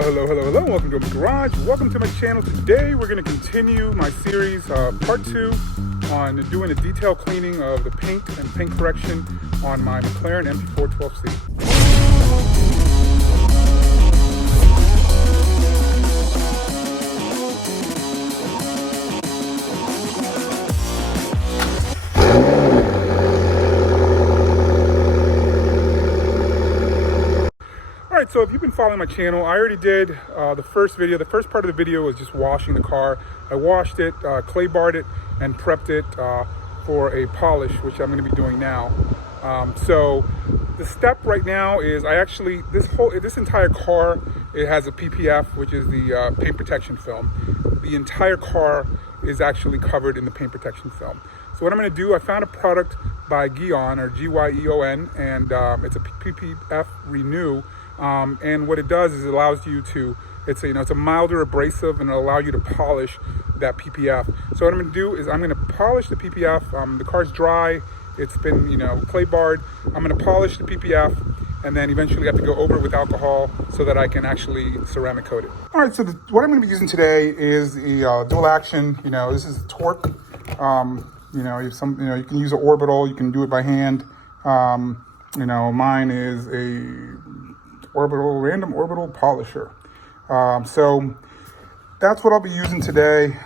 Hello. Welcome to my garage. Welcome to my channel. Today we're going to continue my series, part 2, on doing a detail cleaning of the paint and paint correction on my McLaren MP412C. So if you've been following my channel, I already did the first video. The first part of the video was just washing the car. I washed it, clay barred it, and prepped it for a polish, which I'm going to be doing now. So the step right now is this entire car, it has a PPF, which is the paint protection film. The entire car is actually covered in the paint protection film. So what I'm going to do, I found a product by Gyeon, or Gyeon, and it's a PPF Renew. And what it does is it allows you to, it's a milder abrasive, and it'll allow you to polish that PPF. So what I'm going to do is I'm going to polish the PPF. The car's dry. It's been, clay barred. I'm going to polish the PPF, and then eventually have to go over it with alcohol so that I can actually ceramic coat it. All right, so what I'm going to be using today is the dual action. This is Torque. You can use an orbital. You can do it by hand. Mine is a random orbital polisher. So that's what I'll be using today.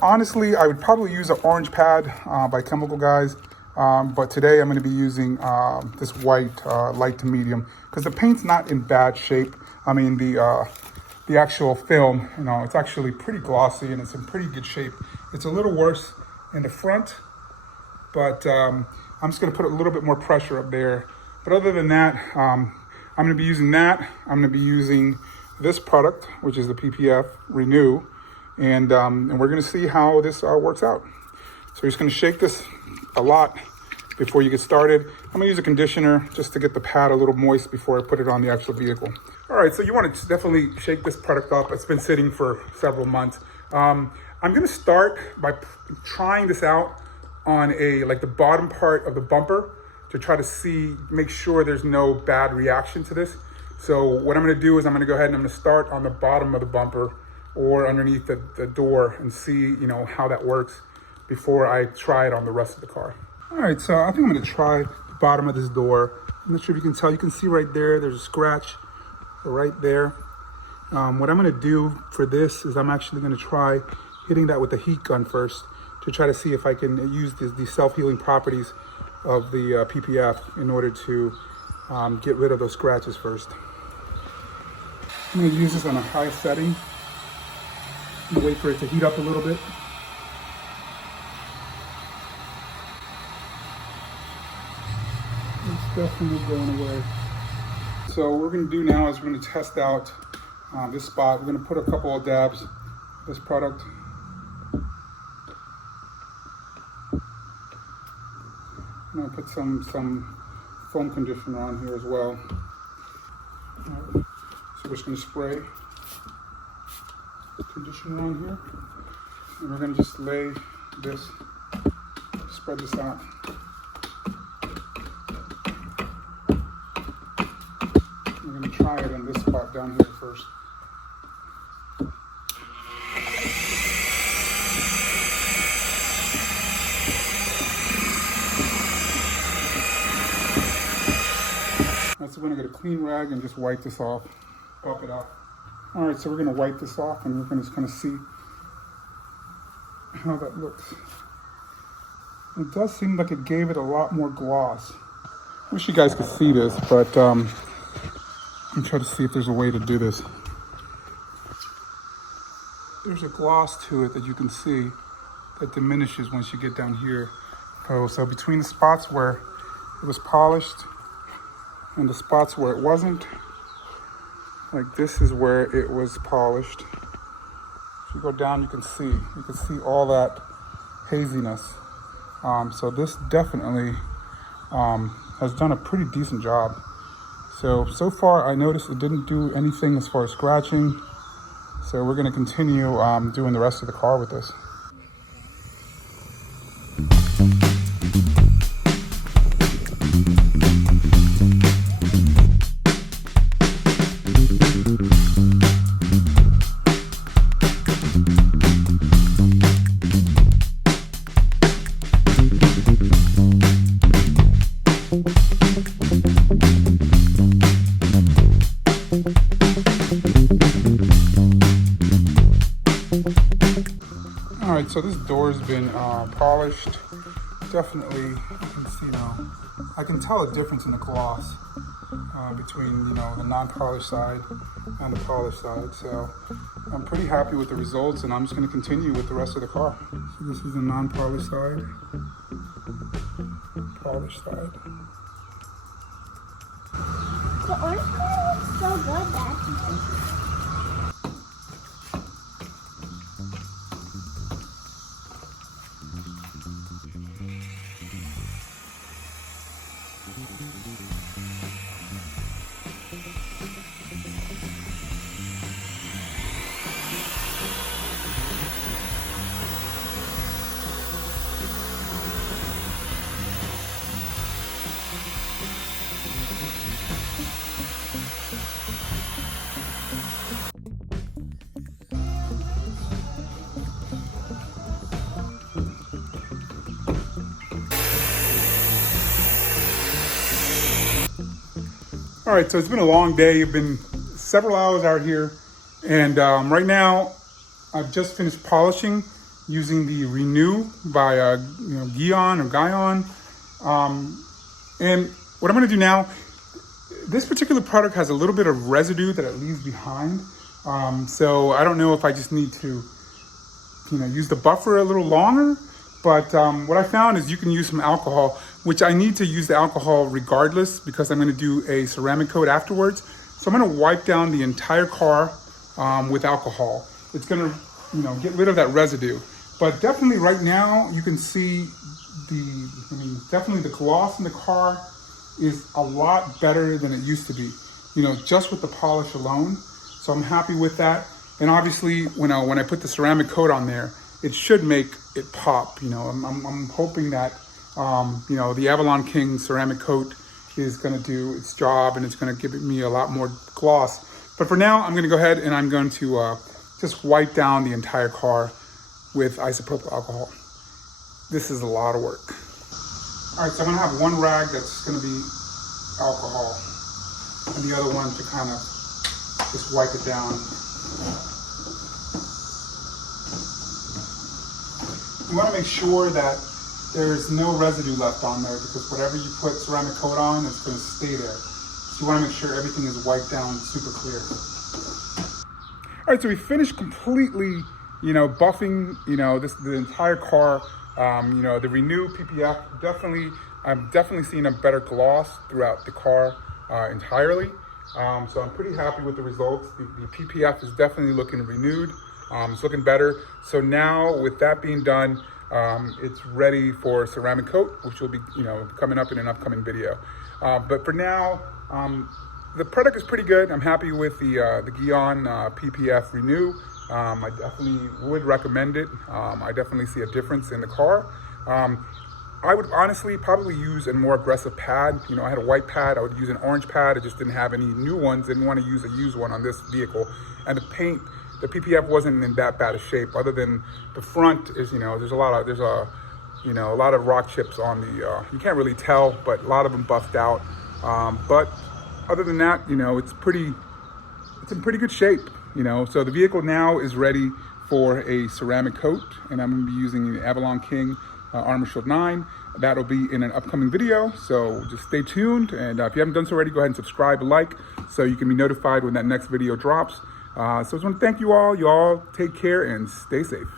Honestly, I would probably use an orange pad by Chemical Guys. But today I'm going to be using this white light to medium, because the paint's not in bad shape. I mean, the actual film, it's actually pretty glossy and it's in pretty good shape. It's a little worse in the front, but I'm just going to put a little bit more pressure up there. But other than that, I'm going to be using that. I'm going to be using this product, which is the PPF Renew, and we're going to see how this works out. So you're just going to shake this a lot before you get started. I'm going to use a conditioner just to get the pad a little moist before I put it on the actual vehicle. All right, so you want to definitely shake this product up. It's been sitting for several months. I'm going to start by trying this out on the bottom part of the bumper, to try to make sure there's no bad reaction to this. So what I'm going to do is I'm going to go ahead and I'm going to start on the bottom of the bumper or underneath the door and see, how that works before I try it on the rest of the car. All right, so I think I'm going to try the bottom of this door. I'm not sure if you can tell. You can see right there's a scratch right there. What I'm going to do for this is I'm actually going to try hitting that with a heat gun first to try to see if I can use these self-healing properties of the PPF in order to get rid of those scratches first. I'm going to use this on a high setting and wait for it to heat up a little bit. It's definitely going away. So what we're going to do now is we're going to test out this spot. We're going to put a couple of dabs of this product. I'm going to put some foam conditioner on here as well. So we're just going to spray conditioner on here. And we're going to just spread this out. We're going to try it on this spot down here first. So we're going to get a clean rag and just wipe this off, buff it off. All right, so we're going to wipe this off and we're going to just kind of see how that looks. It does seem like it gave it a lot more gloss. I wish you guys could see this, but I'm trying to see if there's a way to do this. There's a gloss to it that you can see that diminishes once you get down here. So between the spots where it was polished and the spots where it wasn't, this is where it was polished. If you go down, you can see all that haziness. So this definitely has done a pretty decent job. So far I noticed it didn't do anything as far as scratching. So we're going to continue doing the rest of the car with this. All right, so this door's been polished. Definitely, you can see now, I can tell a difference in the gloss between, the non-polished side and the polished side. So I'm pretty happy with the results, and I'm just going to continue with the rest of the car. So this is the non-polished side, polished side. The orange color looks so good, Dad. All right, so it's been a long day. I've been several hours out here, and right now I've just finished polishing using the Renew by Gyeon. And what I'm going to do now, this particular product has a little bit of residue that it leaves behind. So I don't know if I just need to, use the buffer a little longer. But what I found is you can use some alcohol, which I need to use the alcohol regardless because I'm going to do a ceramic coat afterwards. So I'm going to wipe down the entire car with alcohol. It's going to, get rid of that residue. But definitely right now you can see definitely the gloss in the car is a lot better than it used to be, just with the polish alone. So I'm happy with that. And obviously when I put the ceramic coat on there, it should make it pop. I'm hoping that, the Avalon King Ceramic Coat is gonna do its job and it's gonna give me a lot more gloss. But for now, I'm gonna go ahead and I'm going to just wipe down the entire car with isopropyl alcohol. This is a lot of work. All right, so I'm gonna have one rag that's gonna be alcohol and the other one to kind of just wipe it down. You want to make sure that there's no residue left on there because whatever you put ceramic coat on, it's going to stay there. So you want to make sure everything is wiped down super clear. All right, so we finished completely, buffing, the entire car. The Renew PPF, I'm definitely seeing a better gloss throughout the car entirely. So I'm pretty happy with the results. The PPF is definitely looking renewed. It's looking better. So now with that being done, it's ready for ceramic coat, which will be, coming up in an upcoming video. But for now, the product is pretty good. I'm happy with the Gyeon PPF Renew. I definitely would recommend it. I definitely see a difference in the car. I would honestly probably use a more aggressive pad. I had a white pad. I would use an orange pad. I just didn't have any new ones. Didn't want to use a used one on this vehicle. And the paint, the PPF wasn't in that bad of shape. Other than the front is, there's a lot of rock chips on the. You can't really tell, but a lot of them buffed out. But other than that, it's in pretty good shape. So the vehicle now is ready for a ceramic coat, and I'm going to be using the Avalon King Armor Shield 9. That'll be in an upcoming video, so just stay tuned. And if you haven't done so already, go ahead and subscribe and like so you can be notified when that next video drops. So I just want to thank you all. You all take care and stay safe.